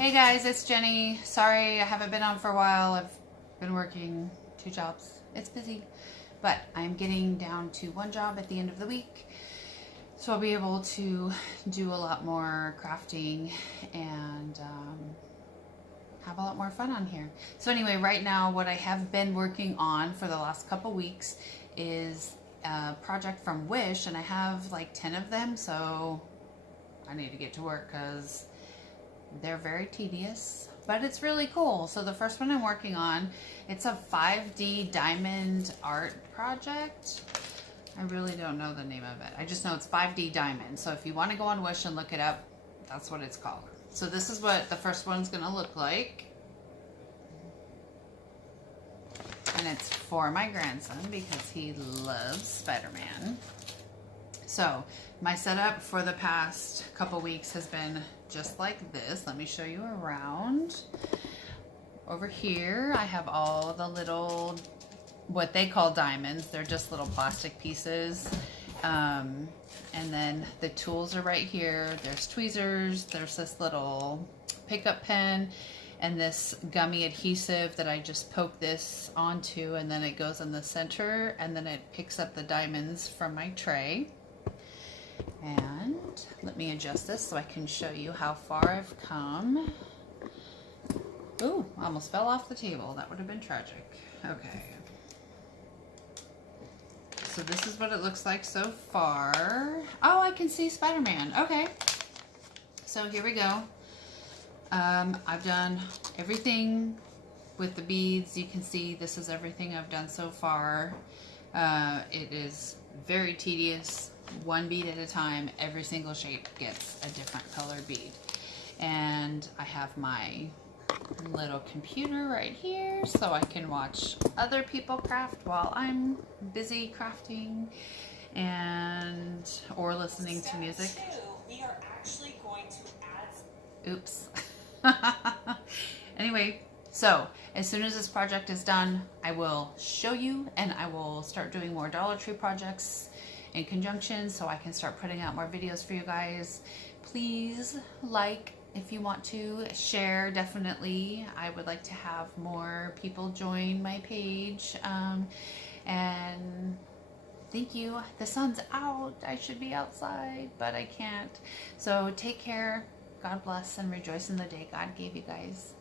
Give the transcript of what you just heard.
Hey guys, it's Jenny. Sorry I haven't been on for a while. I've been working 2 jobs. It's busy, but I'm getting down to 1 job at the end of the week. So I'll be able to do a lot more crafting and have a lot more fun on here. So anyway, right now what I have been working on for the last couple weeks is a project from Wish, and I have like 10 of them, so I need to get to work because they're very tedious, but it's really cool. So the first one I'm working on, it's a 5D diamond art project. I really don't know the name of it. I just know it's 5D diamond. So if you want to go on Wish and look it up, that's what it's called. So this is what the first one's going to look like. And it's for my grandson because he loves Spider-Man. So my setup for the past couple weeks has been just like this. Let me show you around. Over here I have all the little, what they call diamonds. They're just little plastic pieces. And then the tools are right here. There's tweezers, there's this little pickup pen, and this gummy adhesive that I just poke this onto, and then it goes in the center, and then it picks up the diamonds from my tray. And let me adjust this so I can show you how far I've come. Ooh, almost fell off the table. That would have been tragic. Okay. So this is what it looks like so far. Oh, I can see Spider-Man. Okay. So here we go. I've done everything with the beads. You can see this is everything I've done so far. It is very tedious. 1 bead at a time. Every single shape gets a different color bead. And I have my little computer right here so I can watch other people craft while I'm busy crafting and or listening to music. We are actually going to add... Oops. Anyway, so as soon as this project is done, I will show you, and I will start doing more Dollar Tree projects in conjunction so I can start putting out more videos for you guys. Please like if you want to, share definitely. I would like to have more people join my page. And thank you. The sun's out. I should be outside, but I can't. So take care. God bless and rejoice in the day God gave you guys.